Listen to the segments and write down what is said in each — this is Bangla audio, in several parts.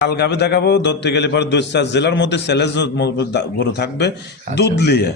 লাল গাভী দেখাবো, ধরতে গেলে পরে 2-4 জেলার মধ্যে চ্যালেঞ্জ গরু থাকবে দুধ নিয়ে।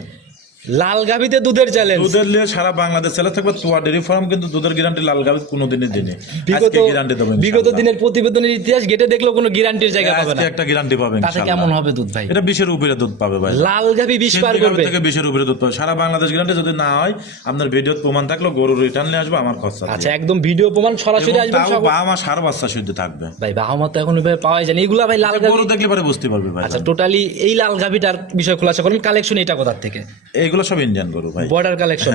লাল গাভীতে দুধের চ্যালেঞ্জ, দুধের নিয়ে সারা বাংলাদেশ চ্যালেঞ্জ থাকবে। তোয়া ডেরি ফার্ম কিন্তু দুধের গ্যারান্টি লাল গাভী কোনোদিনই দিনে। আজকে গ্যারান্টি দেবেন, বিগত দিনের প্রতিবেদনের ইতিহাস ঘেটে দেখলেও কোনো গ্যারান্টির জায়গা পাবে না। আজকে একটা গ্যারান্টি পাবেন। তাতে কেমন হবে দুধ ভাই? এটা 20-এর উপরে দুধ পাবে ভাই। লাল গাভী 20 পার করবে থেকে 20-এর উপরে দুধ পাবে। সারা বাংলাদেশ গ্যারান্টি। যদি না হয় আপনার ভিডিওতে প্রমাণ থাকলো গরু রিটার্ন নিয়ে আসবে আমার খরচা। আচ্ছা, একদম ভিডিও প্রমাণ সরাসরি আসবে। তাও বাবা সার বাচ্চা শুদ্ধ থাকবে ভাই। বাবা তো এখন ভাই পাওয়া যায় না এগুলা ভাই। লাল গাভী গরু দেখলে পরে বুঝতে পারবে ভাই। আচ্ছা, টোটালি এই লাল গাভীটার বিষয় খোলাসা করুন। কালেকশন এটা কোথা থেকে? এগুলো সব ইন্ডিয়ান গরু ভাই, বর্ডার কালেকশন।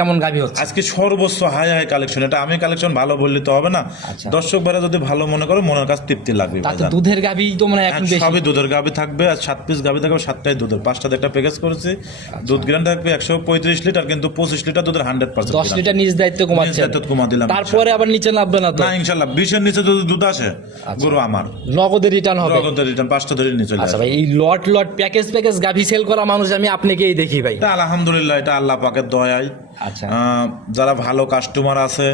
কেমন গাভী হচ্ছে আজকে সর্বোচ্চ হাই হাই কালেকশন। এটা আমি কালেকশন ভালো বললে তো হবে না। দর্শক ভাইরা যদি ভালো মনে করে মনের কাছে তৃপ্তি লাগবে। তাতে দুধের গাভী তো মানে এখন বেশি। সবই দুধের গাভী থাকবে। আর 7 পিস গাভী থাকবে, 7টাই দুধের। 5টাতে একটা প্যাকেজ করেছি। দুধ গ্যারান্টি থাকবে 135 লিটার, কিন্তু 25 লিটার দুধের 100%। 10 লিটার নিজ দায়িত্ব কমাচ্ছে। কমা দিলাম। তারপরে আবার নিচে নামবে না তো? না ইনশাআল্লাহ। 20-এর নিচে যদি দুধ আসে গরু আমার নগদের রিটার্ন হবে। নগদের রিটার্ন 5টা ধরে নিয়ে চলে আচ্ছা আসবে। ভাই, এই লট প্যাকেজ গাভী সেল করা মানুষ আমি আপনাকেই দেখি ভাই। এটা আলহামদুলিল্লাহ, এটা আল্লাহ পাকের দয়ায়। আচ্ছা, যারা ভালো কাস্টমার আছে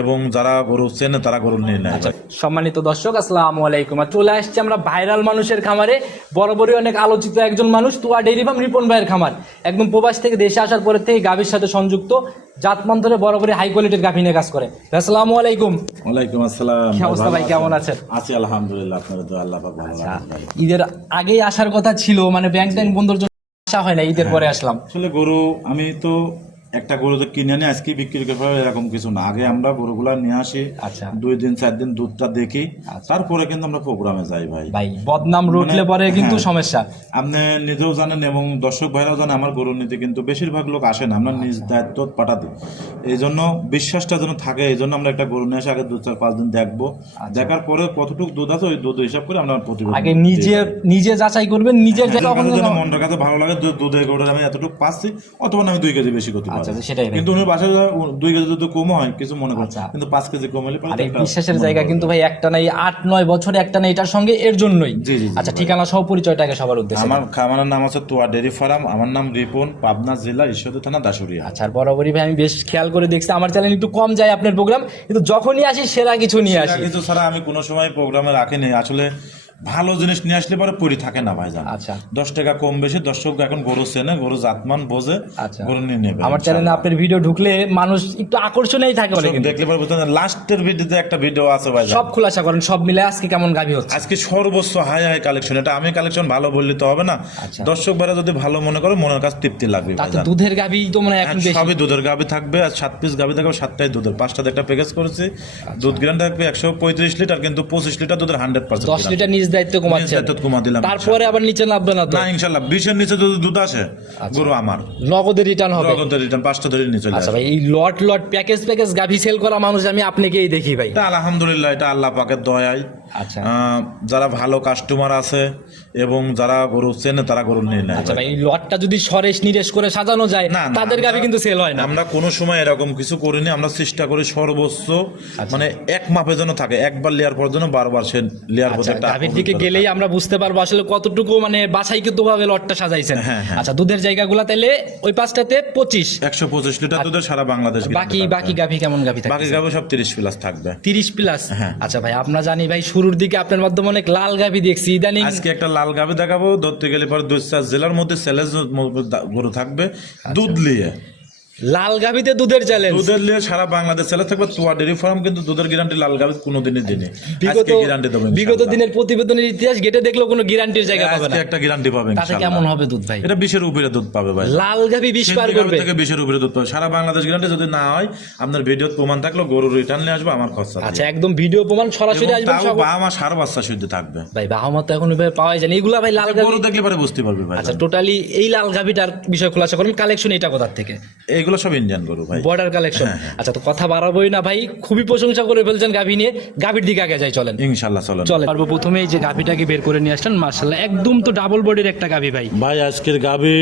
এবং যারা গরু চেনে তারা গরু নিয়ে নেয়। সম্মানিত দর্শক, আসসালামু আলাইকুম। চলে আসছে আমরা ভাইরাল মানুষের খামারে, বরাবরই অনেক আলোচিত একজন মানুষ, তোয়া ডেইরি ফার্ম রিপন ভাইয়ের খামার। একদম প্রবাস থেকে দেশে আসার পরে থেকে গাভীর সাথে সংযুক্ত, জাতমান ধরে বরাবরই হাই কোয়ালিটির গাভী নিয়ে কাজ করে। আসসালামু আলাইকুম। ওয়ালাইকুম আসসালাম। কি অবস্থা ভাই, কেমন আছেন? আছি আলহামদুলিল্লাহ, আপনাদের দোয়া আল্লাহ পাক ভালো রাখে। ঈদের আগেই আসার কথা ছিল, মানে ব্যাংক বন্ধুর জন্য আসা হয় না, ঈদের পরে আসলাম। আসলে গরু আমি তো একটা গরু তো কিনে আনি আজকে বিক্রি করতে হবে এরকম কিছু না। আগে আমরা গরুগুলা নিয়ে আসি, আচ্ছা 2 দিন 4 দিন দুধটা দেখি, তারপরে কিন্তু আমরা প্রোগ্রামে যাই ভাই। ভাই বদনাম রুটলে পরে কিন্তু সমস্যা। আপনি নিজেও জানেন এবং দর্শক ভাইরাও জানেন, আমার গরু নিতে কিন্তু বেশিরভাগ লোক আসে না। আমরা নিজ দায়িত্ব পাঠা দিই। এই জন্য বিশ্বাসটা যেন থাকে, এই জন্য আমরা একটা গরু নিয়ে আসি, আগে 2-4-5 দিন দেখবো। দেখার পরে কতটুকু দুধ আছে ওই দুধ হিসাব করে আমরা প্রতিবেদন আগে নিজে যাচাই করবেন, নিজের মনটার কাছে ভালো লাগে দুধের গরুর আমি এতটুকু পাচ্ছি, অথবা আমি 2 কেজি বেশি করতে পারি। সেটাই। কিন্তু উনি বাসায় 2 কেজি যদি কম হয় কিছু মনে করছে, কিন্তু 5 কেজি কম হলে বিশ্বাসের জায়গা কিন্তু ভাই একটা নাই, 8-9 বছরে একটা নাই এটার সঙ্গে, এর জন্যই। আচ্ছা, ঠিকানা সহ পরিচয়টাকে সবার উদ্দেশ্যে। আমার খামারের নাম আছে তোয়া ডেরি ফার্ম। আমার নাম রিপন, পাবনা জেলা ঈশ্বরদী থানা দাসুরিয়া। আচ্ছা, আর বরাবরই ভাই আমি বেশ খেয়াল করে দেখছি আমার চ্যানেল একটু কম যায় আপনার প্রোগ্রাম, কিন্তু যখনই আসি সেরা কিছু নিয়ে আসি। কিছু ছাড়া আমি কোনো সময় প্রোগ্রামে রাখিনি। আসলে ভালো জিনিস নিয়ে আসলে পরে পরি থাকে না ভাই জান। আচ্ছা, 10 টাকা কম বেশি দর্শক এখন গরু চেনে, গরু জাতমান বোঝে, গরু নিয়ে নেবে। আমার চ্যানেলে আপনার ভিডিও ঢুকলে মানুষ একটু আকর্ষণেই থাকে বলে, কিন্তু দেখলে পরে বুঝতে লাস্টের ভিডিওতে একটা ভিডিও আছে ভাই, সব খোলাসা করেন সব মিলে। আজকে কেমন গাভী হচ্ছে? আজকে সর্বোচ্চ হাই হাই কালেকশন। এটা আমি কালেকশন ভালো বললে তো হবে না। দর্শক ভাইরা যদি ভালো মনে করে মনের কাছে তৃপ্তি লাগবে। তাতে দুধের গাভী তো মানে এখন বেশি। সবই দুধের গাভী থাকবে। আর 7 পিস গাভী থাকবে, 7টাই দুধের। 5টাতে একটা প্যাকেজ করেছি। দুধ গ্যারান্টি থাকবে 135 লিটার, কিন্তু 25 লিটার দুধের 100%। 10 লিটার নিজ দায়িত্ব কমাচ্ছে। কমা দিলাম। তারপরে আবার নিচে নামবে না তো? না ইনশাআল্লাহ। 20-এর নিচে যদি দুধ আসে গরু আমার নগদের রিটার্ন হবে। নগদের রিটার্ন 5টা ধরে নিয়ে চলে আসবে। আচ্ছা ভাই, এই লট প্যাকেজ গাভী সেল করা মানুষ আমি আপনাকেই দেখি ভাই। এটা আলহামদুলিল্লাহ, এটা আল্লাহ পাকের দয়ায়। আচ্ছা, যারা ভালো কাস্টমার আছে এবং যারা গরু চেনে তারা গরু নিয়ে নেয়। আচ্ছা ভাই, এই লটটা যদি সরেশ নিরেশ করে সাজানো যায় তাদের গাভী কিন্তু সেল হয় না। আমরা কোনো সময় এরকম কিছু করিনি। আমরা চেষ্টা করি সর্বোচ্চ মানে এক মাপে যেন থাকে, একবার লেয়ার পর যেন বারবার সে লেয়ার পর গাভীর দিকে গেলেই আমরা বুঝতে পারবো আসলে কতটুকু মানে বাছাই কিন্তু ভাবে লটটা সাজাইছেন। আচ্ছা, দুধের জায়গাগুলো তাইলে ওই 5টাতে 125 লিটার দুধের সারা বাংলাদেশ। বাকি গাভী কেমন গাভী থাকবে? বাকি গাভী সব 30 প্লাস থাকবে। 30 প্লাস? আচ্ছা ভাই, আমরা জানি ভাই শুরুর দিকে আপনার মাধ্যমে অনেক লাল গাভী দেখছি, ইদানিং আজকে একটা লাল গাভী দেখাবো। ধরতে গেলে পরে 2-4 জেলার মধ্যে চ্যালেঞ্জ গরু থাকবে দুধ নিয়ে। লাল গাভিতে দুধের চ্যালেঞ্জ। দুধের নিয়ে সারা বাংলাদেশ চ্যালেঞ্জ থাকবে। তোয়া ডেরি ফার্ম কিন্তু দুধের গ্যারান্টি লাল গাভি কোনোদিনই দিনে। বিগত আজকে গ্যারান্টি দেবেন, বিগত দিনের প্রতিবেদনের ইতিহাস ঘেটে দেখলেও কোনো গ্যারান্টির জায়গা পাবে না। আজকে একটা গ্যারান্টি পাবেন তাতে ইনশাআল্লাহ। কেমন হবে দুধ ভাই? এটা 20-এর উপরে দুধ পাবে ভাই। লাল গাভি 20 পার সিন্ধি গাভি করবে থেকে 20-এর উপরে দুধ পাবে। সারা বাংলাদেশ গ্যারান্টি। যদি না হয় আপনার ভিডিও প্রমাণ থাকলো গরু রিটার্ন নিয়ে আসবে আমার খরচা দিয়ে। আচ্ছা, একদম ভিডিও প্রমাণ সরাসরি এবং আসবেন তাও সব। বাবা মা সারা বাচ্চা শুদ্ধ থাকবে ভাই বাহামা তো এখন ভাই পাওয়া যায় না এগুলা ভাই। লাল গাভি গরু দেখলে পরে বুঝতে পারবে ভাই। আচ্ছা, টোটালি এই লাল গাভিটার বিষয় খোলাসা করুন। কালেকশন এটা কোথা থেকে? এইগুলো সব ইন্ডিয়ান গরু ভাই। Border collection. আচ্ছা, তো কথা বাড়াবোই না ভাই, খুবই প্রশংসা করে ফেলছেন গাভি নিয়ে। গাভির দিকে আগে যাই, চলেন ইনশাআল্লাহ চলেন। চলেন। সর্বপ্রথমে এই যে গাভিটাকে বের করে নিয়ে আসলেন, মার্শাল্লাহ একদম তো ডাবল বডির একটা গাভি ভাই। ভাই আজকের গাবি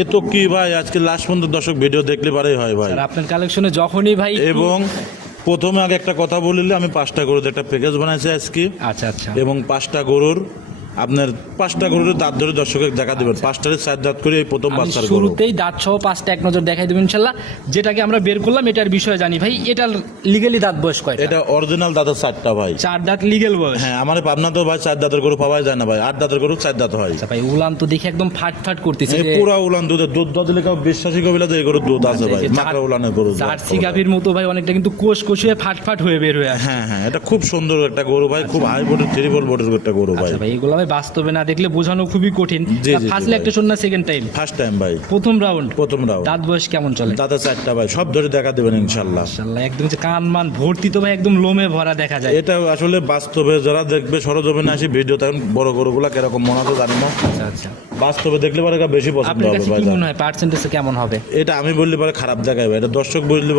এ তো কি ভাই, আজকে লাস্ট পর্যন্ত দর্শক ভিডিও দেখলে পারে হয় ভাই। আর আপনার কালেকশনে যখনই ভাই এবং প্রথমে আগে একটা কথা বলিলে, আমি 5টা গরুর একটা প্যাকেজ বানাইছি আজকে। আচ্ছা আচ্ছা, এবং 5টা গরুর আপনার 5টা গরুর দাঁত ধরে দর্শকের দেখা দেবেন। 5টার 4 দাঁত করে এই প্রথম আমি বাচ্চার গরু। শুরুতেই দাঁত সহ 5টা এক নজর দেখাই দেবেন ইনশাল্লাহ। যেটাকে আমরা বের করলাম এটার বিষয়ে জানি ভাই। এটার লিগেলি দাঁত বয়স কয়টা? এটা অরিজিনাল দাঁতের 4টা ভাই। 4 দাঁত লিগেল বয়স। হ্যাঁ, আমার পাবনা তো ভাই 4 দাঁতের গরু পাওয়া যায় না ভাই। 8 দাঁতের গরু 4 দাঁত হয়। আচ্ছা ভাই, উলান তো দেখি একদম ফাট ফাট করতেছে। এই পুরা উলান দুধের দুধ দিলে কেউ বিশ্বাসী কবিলা যে এই গরুর দুধ আছে ভাই। মাকড়া উলানের গরু। জার্সি গাভীর মতো ভাই, অনেকটা কিন্তু কোষ কোষ হয়ে ফাট ফাট হয়ে বের হয়ে আসে। হ্যাঁ হ্যাঁ, এটা খুব সুন্দর একটা গরু ভাই। খুব হাই বডির 3 বডির একটা গরু ভাই। আচ্ছা ভাই, এগুলো ভাই বাস্তবে না দেখলে বোঝানো খুবই কঠিন। জি, জি, ফার্স্ট ভাই। ইলেকট্রেশন না সেকেন্ড টাইম? ফার্স্ট টাইম ভাই। প্রথম রাউন্ড। প্রথম রাউন্ড। দাঁত বয়স কেমন চলে? দাঁতের 4টা ভাই। সব ধরে দেখা দেবেন ইনশাআল্লাহ। মাশাআল্লাহ, একদম যে কান মান ভর্তি তো ভাই, একদম লোমে ভরা দেখা যায়। এটা আসলে বাস্তবে যারা দেখবে সরজমিনে আসি ভিডিও, তখন বড় গরুগুলা কিরকম মনে হতো জানি না। আচ্ছা আচ্ছা, বাস্তবে দেখলে পরে এটা বেশি পছন্দ আপনার হবে কাছে ভাই। কি মনে হয় পার্সেন্টেজে কেমন হবে? এটা আমি বললে পরে খারাপ দেখায় ভাই। এটা দর্শক বললে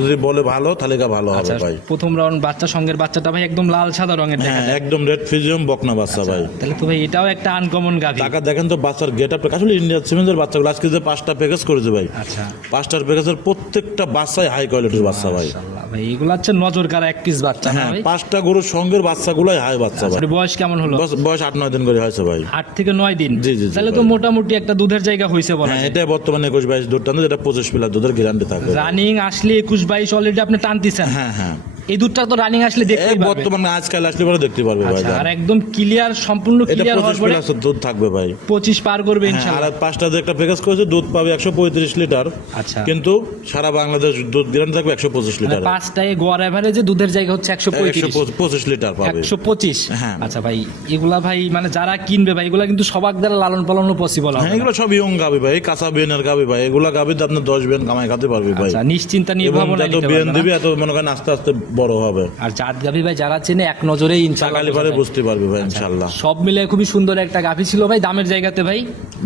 যদি বলে ভালো তাহলে এটা ভালো হবে আচ্ছা, ভাই। প্রথম রাউন্ড বাচ্চা, সঙ্গের বাচ্চাটা ভাই একদম লাল সাদা রঙের দেখা হ্যাঁ, যায়। একদম রেড ফিজিয়াম বকনা বাচ্চা ভাই। তাহলে তো ভাই এটাও একটা আনকমন গাভী। টাকা দেখেন তো বাচ্চার গেট আপ। আসলে ইন্ডিয়ান সিমেন্টের বাচ্চাগুলো আজকে যে 5টা প্যাকেজ করেছে ভাই, আচ্ছা 5টার প্যাকেজের প্রত্যেকটা বাচ্চাই হাই কোয়ালিটির বাচ্চা ভাই। মাশাআল্লাহ ভাই, এগুলো হচ্ছে নজর কারা এক পিস বাচ্চা না হ্যাঁ, ভাই? 5টা গরুর সঙ্গের বাচ্চাগুলাই হাই বাচ্চা ভাই। আচ্ছা, বয়স কেমন হলো? বয়স 8-9 দিন করে হয়েছে ভাই। 8 থেকে 9 দিন। জি, জি, জি, তাহলে তো ভাই। মোটামুটি একটা দুধের জায়গা হয়েছে বলা হ্যাঁ, যায়। এটা বর্তমানে 21-22 দুধ টানছে, যেটা 25 প্লাস দুধের গ্যারান্টি থাকবে। রানিং আসলে 21-22 অলরেডি আপনি টানতেছেন। হ্যাঁ হ্যাঁ, এই দুধটা তো রানিং আসলে দেখতেই এই পারবে। বর্তমানে আজকাল আসলে পরে দেখতে পারবে ভাই। আচ্ছা, আর একদম ক্লিয়ার, সম্পূর্ণ এটা ক্লিয়ার হওয়ার 25 পরে প্লাস দুধ থাকবে ভাই। 25 পার করবে হ্যাঁ, আর ইনশাআল্লাহ। 5টা যে একটা প্যাকেজ করেছে দুধ পাবে 135 লিটার। আচ্ছা, কিন্তু সারা বাংলাদেশ দুধ গ্যারান্টি থাকবে 125 মানে লিটার। 5টায় গড় এভারেজে দুধের জায়গা হচ্ছে 135। 125 লিটার পাবে। 125। হ্যাঁ। আচ্ছা ভাই, এগুলা ভাই মানে যারা কিনবে ভাই, এগুলা কিন্তু সবার দ্বারা লালন পালনও পসিবল হবে হ্যাঁ, না। এগুলো সব ইয়ং গাবি ভাই। কাঁচা বিয়ানের গাবি ভাই। এগুলা গাবিতে আপনি 10 বিয়ান কামাই খাতে পারবে ভাই। আচ্ছা, নিশ্চিন্তা এবং নির্ভাবনা যত নিতে বিয়ান পারবে দিবি না। এত মনে করেন আস্তে আস্তে বড় হবে। আর জাত গাভী ভাই যারা চেনে এক নজরেই ইনশাআল্লাহ টাকালি পারে বুঝতে পারবে ভাই ইনশাআল্লাহ। সব মিলে খুবই সুন্দর একটা গাভী ছিল ভাই। দামের জায়গাতে ভাই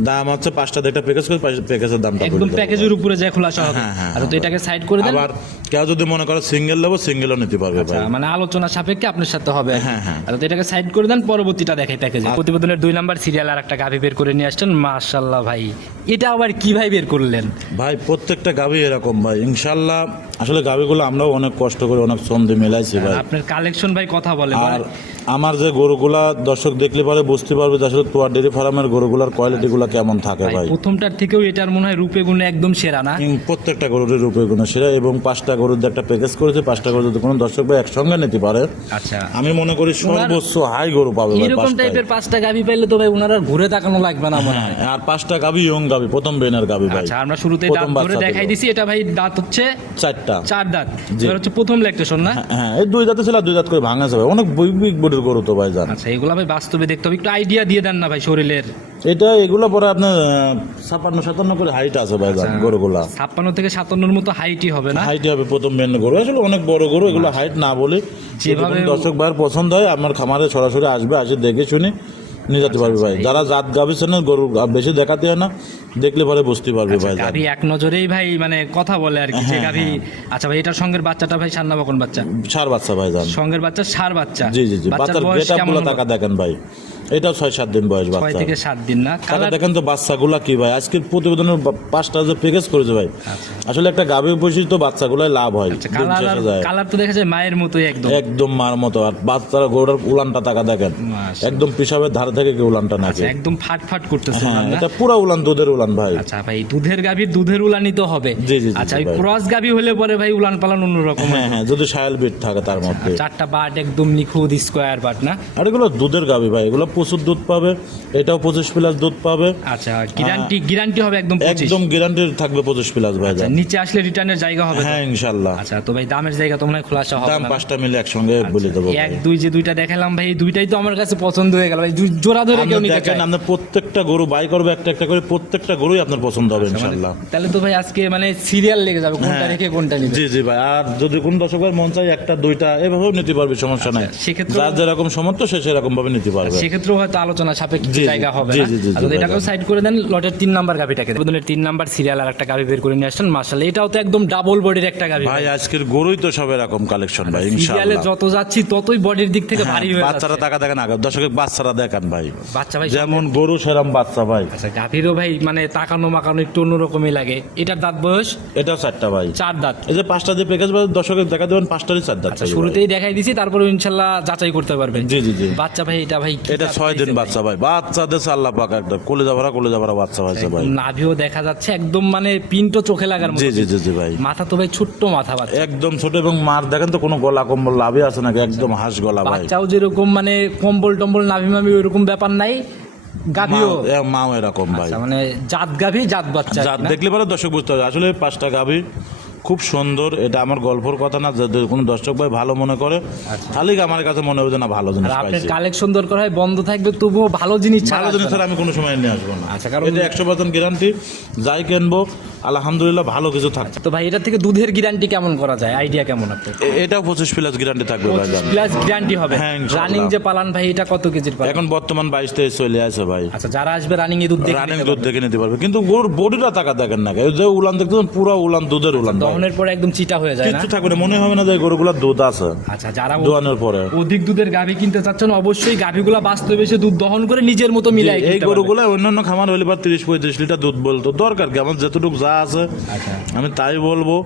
দাম হচ্ছে 5টা একটা প্যাকেজ করে প্যাকেজের দামটা একদম প্যাকেজের উপরে যায় খোলাসা হবে। হ্যাঁ, হ্যাঁ, আর তো এটাকে সাইড করে দেন। আবার কেউ যদি মনে করে সিঙ্গেল নেবো, সিঙ্গেলও নিতে পারবে ভাই। আচ্ছা, মানে আলোচনা সাপেক্ষে আপনার সাথে হবে। হ্যাঁ, হ্যাঁ। আর তো এটাকে সাইড করে দেন, পরবর্তীটা দেখাই প্যাকেজে। প্রতিবেদনের 2 নাম্বার সিরিয়াল আর একটা গাভী বের করে নিয়ে আসছেন। মাশাআল্লাহ ভাই, এটা আবার কি ভাই বের করলেন? ভাই প্রত্যেকটা গাভি এরকম ভাই ইনশাল্লাহ। আসলে গাভিগুলো আমরাও অনেক কষ্ট করে অনেক সন্ধে মেলাইছি ভাই। আপনার কালেকশন ভাই কথা বলে আর আমার যে গরুগুলা দর্শক দেখলে পারে বুঝতে পারবে যে আসলে তোয়ার ডেরি ফার্মের গরুগুলার কোয়ালিটিগুলো কেমন থাকে ভাই ভাই। প্রথমটার থেকেও এটার মনে হয় রূপে গুণে একদম সেরা না? প্রত্যেকটা গরুর রূপে গুণে সেরা। এবং 5টা গরুর যে একটা প্যাকেজ করেছে, 5টা গরু যদি কোনো দর্শক ভাই একসঙ্গে নিতে পারে, আচ্ছা, আমি মনে করি সর্বোচ্চ হাই গরু পাবে ভাই। এরকম 5টায়। টাইপের 5টা গাভী পাইলে তো ভাই ওনারা ঘুরে তাকানো লাগবে না মনে হয়। হ্যাঁ, আর 5টা গাভি ইয়ং গাভি, প্রথম বেনের গাভি ভাই। আচ্ছা, আমরা শুরুতেই দাঁত প্রথম ধরে বাচ্চা দেখাই দিল। দিছি। এটা ভাই দাঁত হচ্ছে 4টা। 4 দাঁত। জি। এবার হচ্ছে প্রথম ল্যাকটেশন না? হ্যাঁ, এই 2 দাঁতে ছিল, 2 দাঁত করে ভাঙাছে ভাই। অনেক বিগ বডির গরু তো ভাই জান। আচ্ছা, এগুলা ভাই বাস্তবে দেখতে হবে। একটু আইডিয়া দিয়ে দেন না ভাই শরীরের। এগুলো পরে আপনার 56-57 করে হাইট আছে ভাই জান গরুগুলা। 56 থেকে 57 মতো হাইটই হবে না? হাইট হবে প্রথম বেন গরু। আসলে অনেক বড় গরু, এগুলো হাইট না বলে যেভাবে যেভাবে দর্শক ভাইয়ের পছন্দ হয় আমার খামারে সরাসরি আসবে, আসে দেখে শুনে নিয়ে যেতে পারবে ভাই। যারা জাত গাভি চেনে গরু বেশি দেখাতে হয় না, দেখলে পরে বুঝতে পারবে ভাই জান। গাভী এক নজরেই ভাই মানে কথা বলে আর কি যে হ্যাঁ, গাভী। আচ্ছা ভাই, এটার সঙ্গের বাচ্চাটা ভাই সান্না বকন বাচ্চা? সার বাচ্চা ভাই জান। সঙ্গের বাচ্চা, সার বাচ্চা। জি জি জি, বাচ্চার বাচ্চার বয়স গেটআপ কেমন গুলো হলো? টাকা দেখেন ভাই। এটা 6-7 দিন বয়স 6 বাচ্চা। থেকে 7 দিন না? তাহলে কালার দেখেন তো বাচ্চাগুলা কি ভাই। আজকের প্রতিবেদনের 5টা যে প্যাকেজ করেছে ভাই, আসলে একটা গাভী বসে তো বাচ্চাগুলাই লাভ হয়। আচ্ছা, দিন কালার শেষে যায়। কালার তো দেখা যায় মায়ের মতোই একদম। একদম মার মতো। আর বাচ্চারা গরুটার উলানটা টাকা দেখেন, মাশাআল্লাহ। একদম পিসাবের ধারে থেকে কি উলানটা নাকি। আচ্ছা, একদম ফাট ফাট করতেছে হ্যাঁ, না? এটা পুরো উলান, দুধের উলান ভাই। আচ্ছা ভাই, দুধের গাভীর দুধের উলানি তো হবে। জি, জি, জি, আচ্ছা, জি, ওই ভাই। ক্রস গাভী হলে পরে ভাই উলান পালান অন্যরকম। হ্যাঁ হ্যাঁ, যদি সায়াল বিট থাকে তার মধ্যে। 4টা বাট একদম নিখুঁত স্কোয়ার বাট না? আর এগুলো দুধের গাভী ভাই, এগুলো প্রচুর দুধ পাবে, এটাও 25+ দুধ পাবে। আচ্ছা, গ্যারান্টি হবে একদম 25? একদম গ্যারান্টি থাকবে 25+ ভাইজান। নিচে আসলে রিটার্নের জায়গা হবে তো? হ্যাঁ ইনশাল্লাহ। আচ্ছা, তো ভাই দামের জায়গা তো মনে হয় খোলাসা হবে দাম না? 5টা মিলে একসঙ্গে বলে দেবো ভাই। 1 2 যে দুইটা দেখালাম ভাই, এই দুইটাই তো আমার কাছে পছন্দ হয়ে গেল ভাই, জোড়া ধরে কেউ আপনি নিতে দেখেন, চায়। আপনার প্রত্যেকটা গরু বাই করবে একটা একটা করে, প্রত্যেকটা গরুই আপনার পছন্দ হবে ইনশাল্লাহ। তাহলে তো ভাই আজকে মানে সিরিয়াল লেগে যাবে, কোনটা রেখে কোনটা নিবে। জি জি ভাই, আর যদি কোন দর্শক ভাই মন চাই একটা দুইটা এভাবেও নিতে পারবে, সমস্যা নাই। সেক্ষেত্রে যার যেরকম সামর্থ্য সে সেরকম ভাবে নিতে পারবে। সেক্ষেত্রেও হয়তো আলোচনা সাপেক্ষে জি, জি, জায়গা হবে জি, না। জি, জি, জি, আর যদি ভাই, এটাকেও ভাই। সাইড করে দেন, লটের 3 নাম্বার গাভিটাকে উদ্বোধনের 3 নাম্বার সিরিয়াল আর একটা গাভি বের করে নিয়ে আসছেন। মাশাআল্লাহ, এটাও তো একদম ডাবল বডির একটা গাভি ভাই আজকের গরুই তো সব এরকম কালেকশন ভাই সিরিয়ালে ইনশাআল্লাহ। যত যাচ্ছি ততই বডির দিক থেকে ভারী হয়ে বাচ্চারা যাচ্ছে। টাকা দেখেন আগে, দর্শকের বাচ্চারা দেখেন ভাই, বাচ্চা ভাই যেমন গরু সেরম বাচ্চা ভাই। আচ্ছা, গাভীরও ভাই মানে তাকানো মাকানো একটু অন্যরকমই লাগে। এটার দাঁত বয়স এটাও 4টা ভাই। 4 দাঁত। এই যে 5টা দিয়ে প্যাকেজ ভাই দর্শকের দেখা দেবেন, 5টারই 4 দাঁত আচ্ছা, থাকবে শুরুতেই দেখাই দিছি, তারপরে ইনশাল্লাহ যাচাই করতে পারবেন। জি জি জি। বাচ্চা ভাই এটা ভাই কি এটা জাত 6 দিন হয়েছে বাচ্চা ভাই, বাচ্চা দেশে আল্লাহ পাক একদম কলেজা ভরা বাচ্চা হয়েছে ভাই। একদম নাভিও দেখা যাচ্ছে, একদম মানে পিনটো চোখে লাগার মতো। জি জি জি জি ভাই, মাথা তো ভাই ছোট্ট মাথা, বাচ্চা একদম ছোট, এবং মার দেখেন তো কোনো গলা কম্বল লাভই আছে নাকি, একদম হাঁস গলা ভাই। বাচ্চাও যেরকম মানে কম্বল টম্বল নাভি মাভি ওইরকম ব্যাপার নাই, গাভিও মাও এরকম ভাই। আচ্ছা, মানে জাত গাভি জাত বাচ্চা যা কি না? দেখলে পরে দর্শক বুঝতে হবে আসলে 5টা গাভী খুব সুন্দর। এটা আমার গল্পের কথা না, যদি কোনো দর্শক ভাই ভালো মনে করে তাহলে আমার কাছে মনে হবে যে না ভালো জিনিস আর আপনার পাইছি। কালেকশন দরকার হয় বন্ধ থাকবে, তবুও ভালো জিনিস ছাড়া ভালো জিনিস আসবে না। ছাড়া আমি কোনো সময় নিয়ে আসবো না। আচ্ছা, কারণ- এটা 100% গ্যারান্টি, যাই কিনবো আলহামদুলিল্লাহ ভালো কিছু থাকছে। তো ভাই এটা থেকে দুধের গ্যারান্টি কেমন করা যায়, আইডিয়া কেমন আপনার? এটাও 25+ গ্যারান্টি থাকবে ভাই। 25+ গ্যারান্টি হবে। হ্যাঁ, ইনশাআল্লাহ। রানিং যে পালান ভাই, এটা কত কেজির পালান? এখন বর্তমান 22-23 চলে আছে ভাই। আচ্ছা, যারা আসবে রানিং এ দুধ দেখে রানিং নিতে দুধ পারবে। দেখে নিতে পারবে, কিন্তু গরুর বডিটা টাকা দেখেন না, এই যে উলান দেখতেছেন পুরো উলান, দুধের উলান ভাই। দহনের পরে একদম চিটা হয়ে যায় না? কিচ্ছু থাকবে না, মনে হবে না যে গরুগুলা দুধ আছে আচ্ছা, যারা দোয়ানোর পরে। অধিক দুধের গাভী কিনতে চাচ্ছেন, অবশ্যই গাভীগুলা বাস্তবে এসে দুধ দহন করে নিজের মতো মিলাই এই গরুগুলো অন্যান্য খামার হলে বা 30-35 লিটার দুধ বলতো, দরকার কি আমার যতটুকু যা আছে আচ্ছা। আমি তাই বলবো।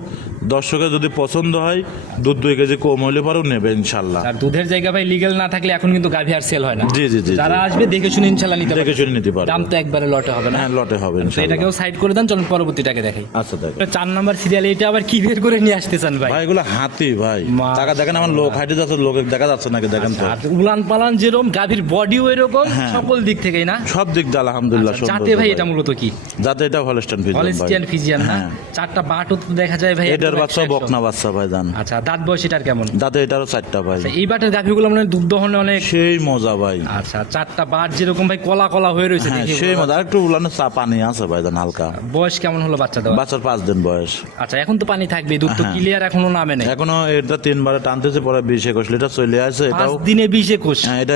দর্শকের যদি পছন্দ হয় দুধ 2 কেজি কম হইলে পরেও নেবে ইনশাল্লাহ। আর দুধের জায়গা ভাই লিগ্যাল না থাকলে এখন কিন্তু গাভী আর সেল হয় না। জি জি জি, যারা আসবে দেখে শুনে ইনশাল্লাহ নিতে দেখে পারবে। শুনে নিতে পারবে। দাম তো একবারে লটে হবে না? হ্যাঁ লটে হবে তো ইনশাল্লাহ। এটাকেও সাইড করে দেন, চলুন পরবর্তীটাকে দেখাই। আচ্ছা দেখ 4 নাম্বার সিরিয়াল, এটা আবার কি বের করে নিয়ে আসতে চান ভাই? ভাই, এগুলো হাতি ভাই, মা- টাকা দেখেন আমার লোক হাইটে যাচ্ছে, লোকে দেখা যাচ্ছে নাকি দেখেন তো। আর উলান পালান যেরকম, গাভীর বডিও এরকম, হ্যাঁ। সকল দিক থেকেই না? সব দিক দিয়ে আলহামদুলিল্লাহ সুন্দর যাতে ভাই এটা মূলত কি? যাতে এটা হলস্টাইন ফিজিয়ান ভাই। হলিস্টিয়ান ফিজিয়ান না? হ্যাঁ। 4টা বাটও তো দেখা যায় ভাই, এটার একদম বাচ্চা 100 বকনা বাচ্চা ভাই জান। আচ্ছা, দাঁত বয়স এটার কেমন? দাঁতে এটারও 4টা ভাই। আচ্ছা, এই বাটের গাভীগুলো মানে দুধ দহনে অনেক। সেই মজা ভাই। আচ্ছা, 4টা বাট যেরকম ভাই কলা কলা হয়ে রয়েছে হ্যাঁ দেখে সেই বোঝা মজা, আর একটু উলানে চা পানি আছে ভাই জান হালকা। যাচ্ছে। বয়স কেমন হলো বাচ্চা দেওয়া? বাচ্চার 5 দিন বয়স। আচ্ছা, এখন তো পানি থাকবে, দুধ তো হ্যাঁ। ক্লিয়ার এখনো নামে নাই। এখনো এটা 3বারে টানতেছে, পরে 20-21 লিটার চলে আসে। 5 এটাও দিনে 20-21। হ্যাঁ, এটা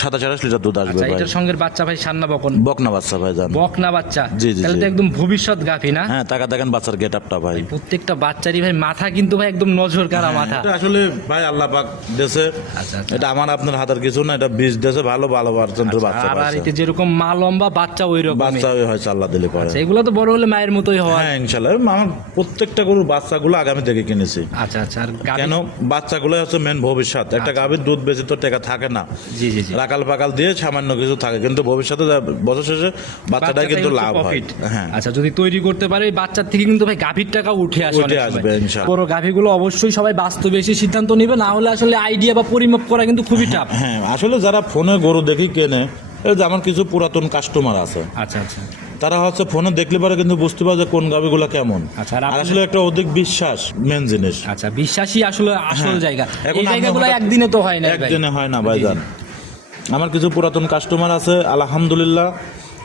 27-28 লিটার দুধ আসবে আচ্ছা, ভাই। এটার সঙ্গে বাচ্চা ভাই সান্না বকন বকনা বাচ্চা ভাই জান। বকনা বাচ্চা, জি, জি, তাহলে তো জি। একদম ভবিষ্যৎ গাভী না? হ্যাঁ টাকা দেখেন বাচ্চার গেট আপটা ভাই। প্রত্যেকটা বাচ্চারই ভাই মাথা কিন্তু ভাই একদম নজর কারা মাথা। এটা আসলে ভাই আল্লাহ পাক দেশে, আচ্ছা, আচ্ছা। এটা আমার আপনার হাতের কিছু না, এটা বীজ দেশে ভালো ভালো পার্সেন্টের বাচ্চা আর পাচ্ছে। এতে যেরকম মা লম্বা, বাচ্চা ওই রকম। বাচ্চা হয়েছে আল্লাহ দিলে পরে। এগুলো তো বড় হলে মায়ের মতোই হওয়া। হ্যাঁ ইনশাল্লাহ, আমার প্রত্যেকটা গরুর বাচ্চাগুলো আগামী থেকে কিনেছি। আচ্ছা আচ্ছা, আর গাভী- কেন বাচ্চাগুলো হচ্ছে মেন ভবিষ্যৎ। একটা গাভীর দুধ বেশি তো টাকা থাকে না, জি জি জি। রাকাল পাকাল দিয়ে সামান্য কিছু থাকে, কিন্তু ভবিষ্যতে বছর শেষে বাচ্চাটাই বাচ্চাটাই কিন্তু হচ্ছে লাভ হয়। profit। হ্যাঁ আচ্ছা, যদি তৈরি করতে পারে এই বাচ্চার থেকে কিন্তু ভাই গাভীর টাকা উঠে আসে উঠে অনেক সময়। আসবে ইনশাল্লাহ। বড় গাভীগুলো অবশ্যই সবাই বাস্তবে এসে সিদ্ধান্ত নেবে, না হলে আসলে আইডিয়া বা পরিমাপ করা কিন্তু খুবই টাফ। হ্যাঁ আসলে যারা ফোনে গরু দেখি কেনে, এই যে আমার কিছু পুরাতন কাস্টমার আছে, আচ্ছা আচ্ছা তারা হচ্ছে ফোনে দেখলে পারে কিন্তু বুঝতে পারে যে কোন গাভীগুলো কেমন। আচ্ছা, আর আর আপনি- আসলে একটা অধিক বিশ্বাস মেন জিনিস। আচ্ছা, বিশ্বাসী আসলে আসল হ্যাঁ। জায়গা। এখন এই আপনি জায়গাগুলো হঠাৎ- একদিনে তো হয় না ভাই। একদিনে হয় না ভাই জি, জি। জান। আমার কিছু পুরাতন কাস্টমার আছে আলহামদুলিল্লাহ,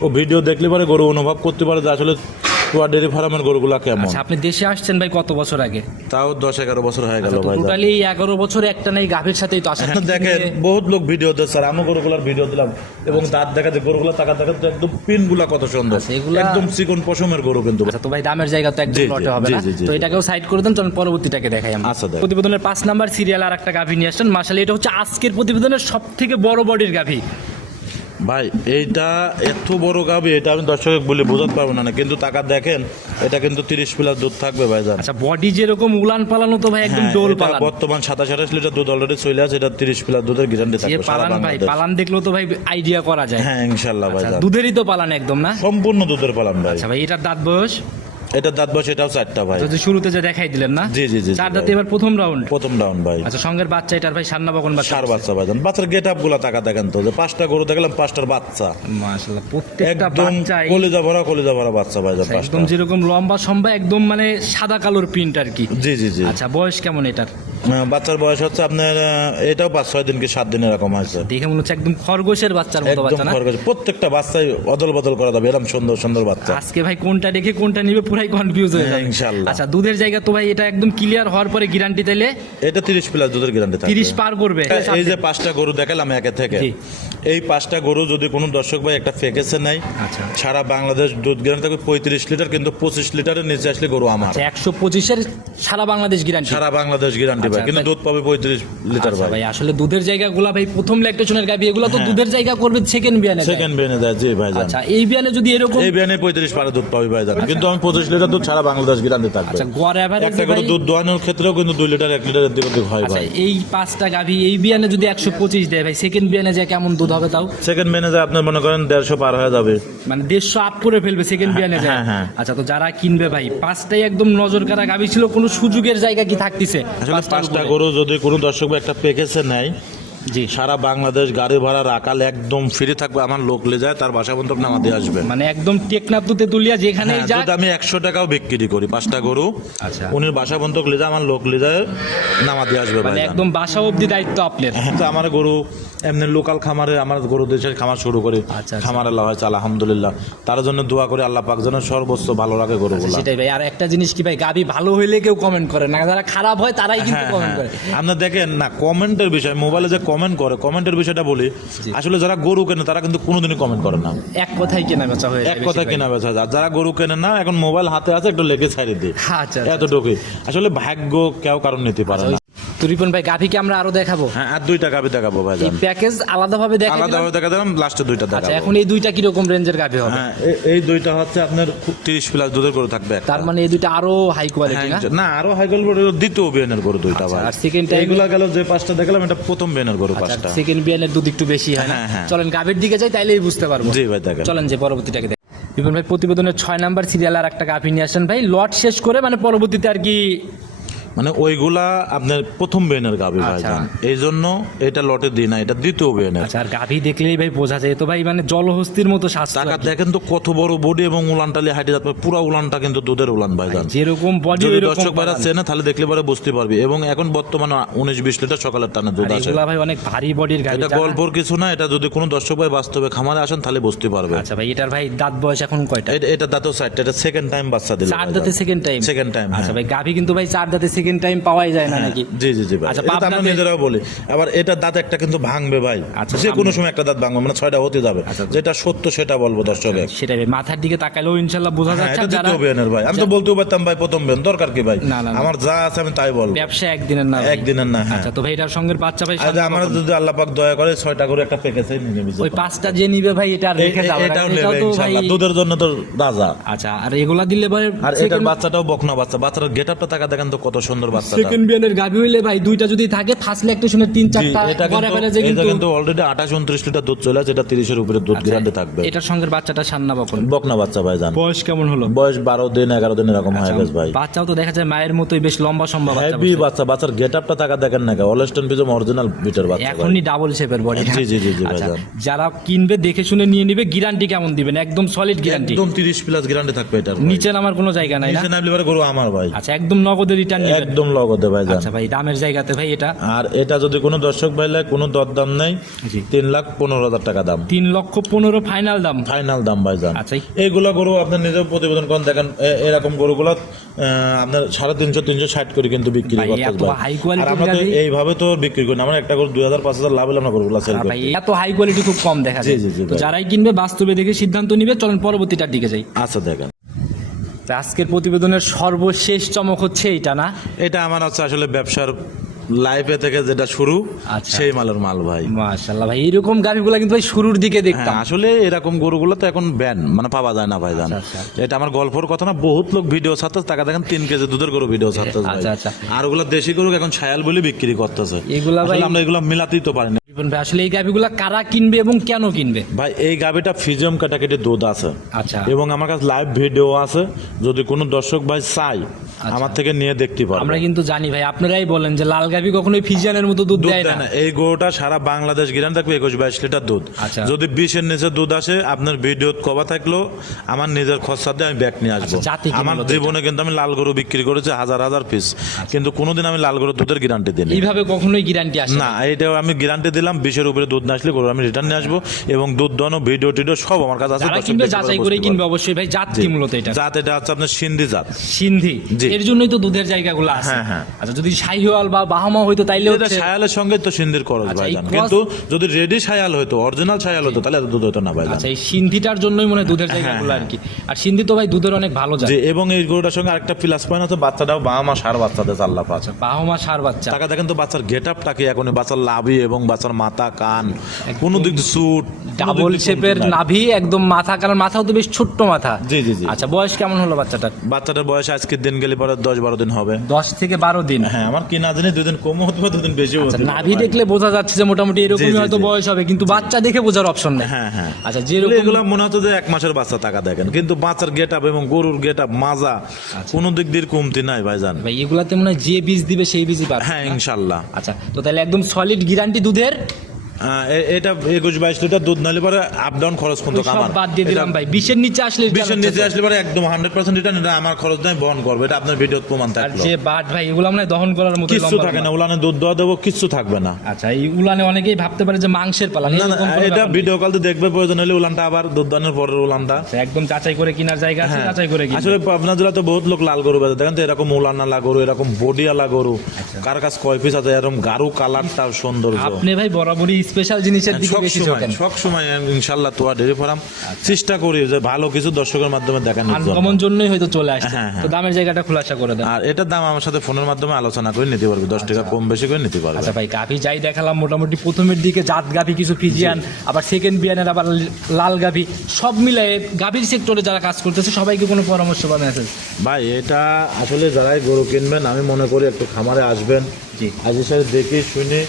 ও ভিডিও দেখলে পারে গরু অনুভব করতে পারে যে আসলে তোয়া ডেরি ফার্মের গরুগুলা কেমন। আচ্ছা, আপনি দেশে আসছেন ভাই কত বছর আগে? তাও 10-11 বছর হয়ে গেল তো ভাই জান। টোটালি 11 বছর একটা নাই গাভীর সাথেই তো আসেন। দেখেন বহুত লোক ভিডিও দেয় স্যার, আমি গরুগুলার ভিডিও দিলাম এবং দাঁত দেখা যায় গরুগুলা টাকা দেখা যায় একদম পিন গুলা কত সুন্দর, আচ্ছা, এগুলা- একদম চিকন পশমের গরু কিন্তু। আচ্ছা, তো ভাই দামের জায়গা তো একদম জি, জি, লটে হবে জি, না, জি, জি, তো জি। এটাকেও সাইড করে দেন, চলুন পরবর্তীটাকে দেখাই আমরা। আচ্ছা, দেখ। প্রতিবেদনের 5 নাম্বার সিরিয়াল আর একটা গাভী নিয়ে আসছেন। মাশাআল্লাহ, এটা হচ্ছে আজকের প্রতিবেদনের সবথেকে বড় বডির গাভী। ভাই এইটা এত বড় গাভী, এটা আমি দর্শক বলে বোঝাতে পারবো না, কিন্তু টাকা দেখেন এটা কিন্তু 30+ দুধ থাকবে ভাই জান। আচ্ছা, বডি যেরকম উলান পালানো তো ভাই একদম হ্যাঁ, ডোল এটা পালান। বর্তমান 27-28 লিটার দুধ অলরেডি চলে আছে, এটা 30+ দুধের গ্যারান্টি যে থাকবে সারা পালান ভাই, বাংলাদেশ। পালান দেখলেও তো ভাই আইডিয়া করা যায়। হ্যাঁ ইনশাল্লাহ ভাই আচ্ছা, জান। দুধেরই তো পালান একদম না? সম্পূর্ণ দুধের পালান ভাই। আচ্ছা ভাই, এটার দাঁত বয়স? এটা দাঁত বয়স, এটাও 4টা ভাই। যদি শুরুতে যে দেখাই দিলেন না, জি জি জি চার দাঁতে এবার প্রথম রাউন্ড। প্রথম রাউন্ড ভাই। আচ্ছা, সঙ্গের বাচ্চা এটার ভাই সান্না বকন বাচ্চা, সার বাচ্চা ভাইজান। বাচ্চার গেট আপ গুলা টাকা দেখেন তো, যে 5টা গরু দেখলাম, 5টার বাচ্চা মাশাআল্লাহ, প্রত্যেকটা একদম বাচ্চা কলিজা ভরা বাচ্চা ভাইজান। 5টা একদম যেরকম লম্বা সম্ভব, একদম মানে সাদা কালোর প্রিন্ট আর কি। জি জি জি। আচ্ছা, বয়স কেমন এটার? বাচ্চার বয়স হচ্ছে আপনার এটাও 5-6 দিন কি 7 দিন এরকম হয়েছে। দেখে মনে হচ্ছে একদম খরগোশের বাচ্চার মতো একদম বাচ্চা না? খরগোশ, প্রত্যেকটা বাচ্চাই অদল বদল করা যাবে, এরকম সুন্দর সুন্দর বাচ্চা। আজকে ভাই কোনটা রেখে কোনটা নিবে পুরাই কনফিউজ হয়ে যাবে ইনশাআল্লাহ। আচ্ছা, দুধের জায়গা তো ভাই এটা একদম ক্লিয়ার হওয়ার পরে গ্যারান্টি তাইলে এটা 30 প্লাস দুধের গ্যারান্টি থাকে। 30 পার করবে। এই যে 5টা গরু দেখালাম একে থেকে, জি। এই 5টা গরু যদি কোনো দর্শক ভাই একটা ফেকেছে নাই, আচ্ছা, সারা বাংলাদেশ দুধ গ্যারান্টি থাকবে 35 লিটার, কিন্তু 25 লিটারের নিচে আসলে গরু আমার। 125-এর সারা বাংলাদেশ গ্যারান্টি। সারা বাংলাদেশ গ্যারান্টি ভাই, আচ্ছা, কিন্তু ভাই। দুধ পাবে 35 লিটার আচ্ছা ভাই। ভাই, আসলে দুধের জায়গাগুলো ভাই প্রথম ল্যাকটেশনের গাবি, এগুলো তো দুধের জায়গা করবে সেকেন্ড বিয়ানে। সেকেন্ড বিয়ানে যায়, জি ভাই। আচ্ছা, এই বিয়ানে যদি এরকম, এই বিয়ানে 35 পারে দুধ পাবে ভাই জান, কিন্তু আমি 25 লিটার দুধ সারা বাংলাদেশ গ্যারান্টি থাকবে। আচ্ছা, গড় এভারেজ একটা করে দুধ দোয়ানোর ক্ষেত্রেও কিন্তু 2 লিটার 1 লিটারের দিক দিক হয় আচ্ছা, ভাই। এই 5টা গাভি এই বিয়ানে যদি 125 দেয় ভাই, সেকেন্ড বিয়ানে যায় কেমন দুধ হবে তাও? সেকেন্ড বিয়ানে যায় আপনার মনে করেন 150 পার হয়ে যাবে, মানে 150 আপ করে ফেলবে সেকেন্ড বিয়ানে যায়। হ্যাঁ, হ্যাঁ। আচ্ছা, তো যারা কিনবে ভাই, 5টাই একদম নজর কাড়া গাভি ছিল, কোনো সুযোগের জায়গা কি থাকতেছে? আসলে 5টা গরু যদি কোনো দর্শক ভাই একটা প্যাকেজে নেয়, জি, সারা বাংলাদেশ গাড়ি ভাড়া রাখাল একদম ফ্রি থাকবে, আমার লোক লে যায় তার বাসা পর্যন্ত নামা দিয়ে আসবে। মানে একদম টেকনাফ টু তেতুলিয়া যেখানেই হ্যাঁ, যাক। যদি আমি 100 টাকাও বিক্রি করি 5টা গরু, আচ্ছা, উনি বাসা পর্যন্ত লে যায়, আমার লোক লে যায় নামা দিয়ে আসবে মানে ভাই। একদম বাসা অবধি দায়িত্ব আপনার। হ্যাঁ, তো আমার গরু এমনি লোকাল খামারে, আমার গরু দেশের খামার শুরু করি, আচ্ছা। খামার আল্লাহ হয়েছে আলহামদুলিল্লাহ, তার জন্য দোয়া করি আল্লাহ পাক যেন সর্বোচ্চ ভালো রাখে গরুগুলো। সেটাই ভাই। আর একটা জিনিস কি ভাই, গাভি ভালো হইলে কেউ কমেন্ট করে না, যারা খারাপ হয় তারাই কিন্তু কমেন্ট করে। আপনার দেখেন না, কমেন্টের বিষয়, মোবাইলে যে কমেন্ট করে, কমেন্টের বিষয়টা বলি, আসলে যারা গরু কেনে তারা কিন্তু কোনোদিনই কমেন্ট করে না, এক কথাই কেনা বেচা হয়ে এক কথা কেনা বেচা যায়। যারা গরু কেনে না, এখন মোবাইল হাতে আছে, একটু লেগে ছাড়িয়ে দিই, আচ্ছা, এতটুকুই। আসলে ভাগ্য কেউ কারণ নিতে পারে না। তো রিপন ভাই, গাভিকে আমরা আরো দেখাবো। হ্যাঁ, আর 2টা গাভি দেখাবো ভাই এই জান, প্যাকেজ আলাদাভাবে দেখাই দিলাম। আলাদাভাবে দেখা দিলাম, লাস্টে 2টা আচ্ছা, দেখাবো। এখন এই দুইটা কিরকম রেঞ্জের গাভি হবে? হ্যাঁ, এই 2টা হচ্ছে আপনার 30 প্লাস দুধের গরু থাকবে একটা। তার মানে এই দুইটা আরো হাই কোয়ালিটি না? না, আরো হাই কোয়ালিটি দ্বিতীয় বিয়ানের গরু 2টা ভাই। আর সেকেন্ড টাইম এগুলা গেল যে 5টা দেখালাম, এটা প্রথম বিয়ানের গরু 5টা। সেকেন্ড বিয়ানের দুধ একটু বেশি হয় না? হ্যাঁ, হ্যাঁ। চলেন গাভির দিকে যাই, তাইলেই বুঝতে পারবো। জি ভাই, দেখেন। চলেন যে পরবর্তীটাকে দেখ। রিপন ভাই, প্রতিবেদনের 6 নাম্বার সিরিয়াল আর একটা গাভি নিয়ে আসেন ভাই, লট শেষ করে, মানে পরবর্তীতে আর কি। মানে ওইগুলা আপনার প্রথম বিয়ানের গাভি ভাই আচ্ছা। জান, এই জন্য এটা লটে দিই না, এটা দ্বিতীয় বিয়ানের। আচ্ছা, আর গাভি দেখলেই ভাই বোঝা যায় তো ভাই, মানে জলহস্তির মতো স্বাস্থ্য টাকা আর কি। দেখেন তো কত বড় বডি এবং উলানটালি হাইটে যাচ্ছে, পুরো উলানটা কিন্তু দুধের উলান ভাই জান। যেরকম বডি যদি ওইরকম দর্শক ভাইরা পালান। চেনে তাহলে দেখলে পরে বুঝতে পারবি, এবং এখন বর্তমানে 19-20 লিটার সকালের টানা দুধ আর আসে। এগুলা ভাই অনেক ভারী বডির গাভি। এটা গল্পর কিছু না, এটা যদি কোনো দর্শক ভাই বাস্তবে খামারে আসেন তাহলে বুঝতে পারবে। আচ্ছা ভাই, এটার ভাই দাঁত বয়স এখন কয়টা? এটা দাঁতেও সাইডটা, এটা সেকেন্ড টাইম বাচ্চা দিল 4 দাঁতে সেকেন্ড টাইম। Second time. আচ্ছা ভাই, গাভি কিন্তু ভাই 4 দাঁতে সেকেন্ড টাইম পাওয়াই যায় না নাকি? জি জি জি ভাই, আচ্ছা, এটা তো আমরা পাবনাতে- নিজেরাও বলি। আবার এটা দাঁত একটা কিন্তু ভাঙবে ভাই, আচ্ছা, যে কোনো সময় একটা দাঁত ভাঙবে, মানে 6টা হতে যাবে। আচ্ছা। যেটা সত্য সেটা বলবো দর্শকে। সেটাই ভাই, মাথার দিকে তাকাইলেও ইনশাল্লাহ বোঝা হ্যাঁ, যাচ্ছে। এটা আর যারা দ্বিতীয় বিয়ানের ভাই, আমি তো বলতেও পারতাম ভাই প্রথম বিয়ান, দরকার কি ভাই, না, না, না। আমার যা আছে আমি তাই বলবো। ব্যবসা একদিনের না ভাই। একদিনের না, হ্যাঁ। আচ্ছা, তো ভাই এটার সঙ্গে বাচ্চা ভাই আজ আমার যদি আল্লাহ পাক দয়া করে 6টা করে একটা প্যাকেজে নিয়ে নেবে, ওই 5টা যে নিবে ভাই, এটা আর রেখে যাবে না, এটাও কারণ নেবে এটাও তো ভাই। ইনশাআল্লাহ, দুধের জন্য তো রাজা। আচ্ছা, আর এগুলা দিলে ভাই আর এটার বাচ্চাটাও বকনা বাচ্চা, বাচ্চার গেটআপটা টাকা দেখেন তো কত সুন্দর বাচ্চাটা। সেকেন্ড বিয়ানের গাভি হইলে ভাই দুইটা যদি থাকে ফার্স্ট ল্যাকটেশনের 3-4টা এটা গড় এভারেজে কিন্তু কিন্তু। এটা কিন্তু অলরেডি 28-29 লিটার দুধ চলে আছে, এটা 30-এর উপরে দুধ গ্যারান্টি থাকবে। এটার সঙ্গে বাচ্চাটা সান্না বকন। বকনা বাচ্চা ভাই জান, বয়স কেমন হলো? বয়স 12 দিন 11 দিন এরকম হয়ে গেছে ভাই। বাচ্চাও তো দেখা যায় মায়ের মতোই বেশ লম্বা সম্ভব বাচ্চা। হেভি বাচ্চা, বাচ্চার গেটআপটা টাকা দেখেন না, অলস্টন পিজম অরিজিনাল বিটার বাচ্চা ভাই। এখনই ডাবল শেপের বডি। জি জি জি জি ভাই জান। যারা কিনবে দেখে শুনে নিয়ে নিবে। গ্যারান্টি কেমন দিবেন? একদম সলিড গ্যারান্টি, একদম 30 প্লাস গ্যারান্টি থাকবে এটার ভাই। নিচে নামার কোনো জায়গা নাই না? নিচে নামলে পরে গরু আমার ভাই। আচ্ছা, একদম নগদে রিটার্ন নিবেন? একদম লগতে ভাই জান। আচ্ছা ভাই, দামের জায়গাতে ভাই এটা আর এটা যদি কোনো দর্শক ভাই লাগে, কোনো দরদাম নাই, জি। 3,15,000 টাকা দাম, 3,15,000 ফাইনাল দাম। ফাইনাল দাম ভাই জান। আচ্ছা, এইগুলা গরু আপনার নিজের প্রতিবেদন করেন, দেখেন এরকম গরুগুলো আপনার 350-360 করে কিন্তু বিক্রি ভাই, করতে এত ভাই। high আর quality আমরা তো গাড়ি। এইভাবে তো বিক্রি করি না, আমরা একটা গরু 2,000-5,000 লাভ হলে আমরা গরুগুলো সেল আর ভাই করি। এত হাই কোয়ালিটি খুব কম দেখা যায়। জি, জি, জি, তো ভাই। যারাই কিনবে বাস্তবে দেখে সিদ্ধান্ত নিবে। চলেন পরবর্তীটার দিকে যাই। আচ্ছা দেখেন, তো আজকের প্রতিবেদনের সর্বশেষ চমক হচ্ছে এইটা না? এটা আমার হচ্ছে আসলে ব্যবসার লাইফে থেকে যেটা শুরু, আচ্ছা। সেই মালের মাল ভাই। মাশাআল্লাহ ভাই, এরকম গাড়িগুলো কিন্তু ভাই শুরুর দিকে দেখতাম। হ্যাঁ, আসলে এরকম গরুগুলো তো এখন ব্যান, মানে পাওয়া যায় না ভাই জান। আচ্ছা, এটা আমার গল্পের কথা না, বহুত লোক ভিডিও ছাড়তে টাকা দেখেন 3 কেজি দুধের গরু ভিডিও ছাড়তে ভাই। আচ্ছা, আচ্ছা। আর ওগুলো দেশি গরু এখন ছায়াল বলে বিক্রি করতেছে। এগুলা ভাই- আসলে আমরা এগুলো মিলাতেই তো পারি না। রিপন ভাই আসলে এই গাভিগুলা কারা কিনবে এবং কেন কিনবে? ভাই এই গাভিটা ফিজিয়াম ক্যাটাগরি দুধ আছে আচ্ছা এবং আমার কাছে লাইভ ভিডিও আছে, যদি কোনো দর্শক ভাই চাই আমার থেকে নিয়ে দেখতে পারবে। আমরা কিন্তু জানি ভাই, আপনারাই বলেন যে লাল গাভি কখনোই ফিজিয়ানের মতো দুধ দুধ দেয় দেয় না। না। এই গরুটা সারা বাংলাদেশ গিরান থাকবে 21-22 লিটার দুধ। আচ্ছা। যদি 20-এর নিচে দুধ আসে আপনার ভিডিও কবা থাকলো আমার নিজের খরচা দিয়ে আমি ব্যাগ নিয়ে আসবো। আচ্ছা, জাতি কি আমার মূলত জীবনে কিন্তু আমি লাল গরু বিক্রি করেছি হাজার হাজার পিস, কিন্তু কোনোদিন আমি লাল গরুর দুধের গ্যারান্টি দিই না। এইভাবে কখনোই গ্যারান্টি আসে না, এইটাও আমি গ্যারান্টি দিলাম 20-এর উপরে দুধ না আসলে গরু আমি রিটার্ন নিয়ে আসবো, এবং দুধ দোয়ানো ভিডিও টিডিও সব আমার কাছে আছে। যারা দর্শক কিনবে দেখতে যাচাই পারবে, করে বুঝতে কিনবে পারবে। অবশ্যই ভাই। জাত কি মূলত এটা? জাত এটা হচ্ছে আপনার সিন্ধি জাত। সিন্ধি, জি। এর জন্যই তো দুধের জায়গাগুলো আছে। হ্যাঁ, হ্যাঁ। আচ্ছা যদি শাহিওয়াল বা বাহামা হইতো তাইলে এটা হচ্ছে শায়ালের সঙ্গে তো সিন্ধির খরচ আচ্ছা, ভাই এই জান, cross- কিন্তু যদি রেডি শায়াল হতো, অরিজিনাল শায়াল হতো, তাহলে এত দুধ হতো না ভাই জান। আচ্ছা এই সিন্ধিটার জন্যই মনে হয় দুধের জায়গাগুলো আর কি। আর সিন্ধি তো ভাই দুধের অনেক ভালো যায়। যে এবং এই গরুটার সঙ্গে আরেকটা প্লাস পয়েন্ট আছে, বাচ্চাটাও বাবা সার বাচ্চা দেয় আল্লাহ পাক। বাহামা সার বাচ্চা। টাকা দেখেন তো বাচ্চার গেট আপটাকে, এখন বাচ্চার লাভি এবং বাচ্চার মাথা কান কোনো দিক দিয়ে স্যুট ডাবল শেপের নাভি, একদম মাথা, কারণ মাথাও তো বেশ ছোট্ট মাথা। জি জি জি। আচ্ছা বয়স কেমন হলো বাচ্চাটার? বাচ্চাটার বয়স আজকের দিন গেলে পরে 10-12 দিন হবে। 10 থেকে 12 দিন। হ্যাঁ, আমার কি না জানি 2 দিন কম হতে পারে, 2 দিন বেশি হতে আচ্ছা, পারে। নাভি দেখলে বোঝা যাচ্ছে যে মোটামুটি জি, এরকমই জি, হয়তো জি। বয়স হবে, কিন্তু বাচ্চা দেখে বোঝার অপশন নেই। হ্যাঁ হ্যাঁ। আচ্ছা যেরকম এগুলো মনে হতো যে 1 মাসের বাচ্চা টাকা দেখেন, কিন্তু বাচ্চার গেট আপ এবং গরুর গেট আপ মাজা কোনো দিক দিয়ে কমতি নাই ভাইজান। ভাই এগুলাতে মনে হয় যে বীজ দিবে সেই বীজই পাবে। হ্যাঁ ইনশাল্লাহ। আচ্ছা তো তাহলে একদম সলিড গ্যারান্টি দুধের। এটা 21-22 লিটার দুধ নাহলে পরে আপ ডাউন খরচ কিন্তু ওই সব আমার বাদ দিয়ে দিলাম ভাই, 20-এর নিচে আসলে return 20-এর হচ্ছে নিচে তো। আসলে পরে একদম 100% রিটার্ন, এটা আমার খরচ নাই বহন করবে, এটা আপনার ভিডিও প্রমাণ আর থাকলো। যে বাট ভাই এগুলো মনে হয় দহন করার মতো কিচ্ছু থাকে না, উলানে দুধ দেওয়া দেবো, কিচ্ছু থাকবে না। আচ্ছা এই উলানে অনেকেই ভাবতে পারে যে মাংসের পালা। না না, এটা ভিডিও কল দেখবে, প্রয়োজন হলে উলানটা আবার দুধ দানের পরের উলানটা। আচ্ছা, একদম যাচাই করে কিনার জায়গা আছে, হ্যাঁ। যাচাই করে কিনবে। আসলে আপনার জেলাতে বহুত লোক লাল গরু বেঁধে, দেখেন তো এরকম উলানালা গরু, এরকম বডিওয়ালা গরু কার কাছে কয় পিস আছে, এরকম গাঢ় কালারটা সৌন্দর্য। আপনি ভাই বরাবরই স্পেশাল জিনিসের দিকে বেশি ঝোঁকেন। সব সময় ইনশাল্লাহ তোয়া ডেরি ফার্ম চেষ্টা করি যে ভালো কিছু দর্শকের মাধ্যমে দেখানোর জন্য। আনকমন জন্যই হয়তো চলে আসছে। হ্যাঁ, হ্যাঁ। তো দামের জায়গাটা খোলাসা করে দেন। আর এটার দাম আমার সাথে ফোনের মাধ্যমে আলোচনা করে নিতে পারবে, 10 টাকা কম বেশি করে নিতে পারবে। আচ্ছা ভাই গাভি যাই দেখালাম মোটামুটি প্রথমের দিকে জাত গাভি কিছু ফিজিয়ান, আবার সেকেন্ড বিয়ানের আবার লাল গাভি, সব মিলে গাভির সেক্টরে যারা কাজ করতেছে সবাইকে কোনো পরামর্শ বা মেসেজ? ভাই এটা আসলে যারাই গরু কিনবেন আমি মনে করি একটু খামারে আসবেন, জি। আজের সাথে দেখে শুনে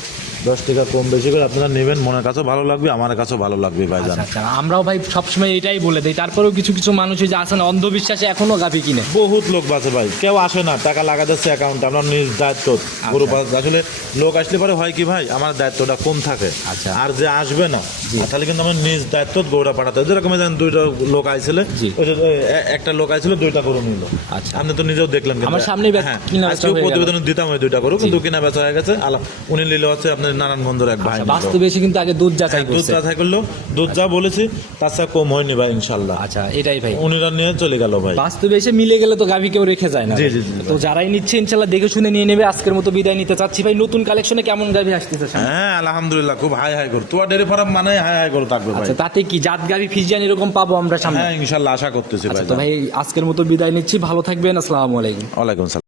10 টাকা কম বেশি করে আপনারা নেবেন, মনের কাছেও ভালো লাগবে, আমার কাছেও ভালো লাগবে ভাইজান। আচ্ছা আমরাও ভাই সবসময় এটাই বলে দেই, তারপরেও কিছু কিছু মানুষ ওই যে আসেন অন্ধবিশ্বাসে এখনো গাভি কিনে। বহুত লোক বাঁচে ভাই, কেউ আসে না, টাকা লাগাতেছে অ্যাকাউন্টে, আমরা নিজ দায়িত্ব গরু আসলে লোক আসলে পরে হয় কি ভাই আমার দায়িত্বটা কম থাকে। আচ্ছা। আর যে আসবে না তাহলে কিন্তু আমার নিজ দায়িত্ব গরুটা পাঠাতে হয়। যেরকম দেখেন 2টা লোক আইছিলে, জি। ওই যে একটা লোক আইছিল 2টা গরু নিল। আচ্ছা। আপনি তো নিজেও দেখলেন কিন্তু। আমার সামনেই হ্যাঁ, কিনা বেচা আজকেও হয়ে গেল। প্রতিবেদন দিতাম ওই 2টা গরু, কিন্তু কিনা বেচা হয়ে গেছে। উনি নিল হচ্ছে আপনার নারায়ণগঞ্জের এক ভাই নিল। বাস্তবে এসে কিন্তু আগে দুধ যাচাই দুধ করছে। যাচাই করলো, দুধ যা বলেছি তার চেয়ে কম হয়নি ভাই ইনশাল্লাহ। আচ্ছা এটাই ভাই, উনিরা নিয়ে চলে গেল ভাই। বাস্তবে এসে মিলে গেলে তো গাভি কেউ রেখে যায় না। জি, জি, জি, তো যারাই নিচ্ছে ইনশাল্লাহ দেখে শুনে নিয়ে নেবে। আজকের মতো বিদায় নিতে চাচ্ছি ভাই। নতুন কালেকশনে কেমন গাভি আসতেছে সামনে? হ্যাঁ আলহামদুলিল্লাহ, খুব হাই হাই গরু, তোয়া ডেরি ফার্ম মানে হাই হাই গরু থাকবে ভাই। আচ্ছা তাতে কি জাত গাভি ফিজিয়ান এরকম পাবো আমরা সামনে? হ্যাঁ ইনশাল্লাহ আশা করতেছি আচ্ছা ভাই। তো ভাই আজকের মতো বিদায় নিচ্ছি, ভালো থাকবেন, আসসালামু আলাইকুম। ওয়ালাইকুম সালাম।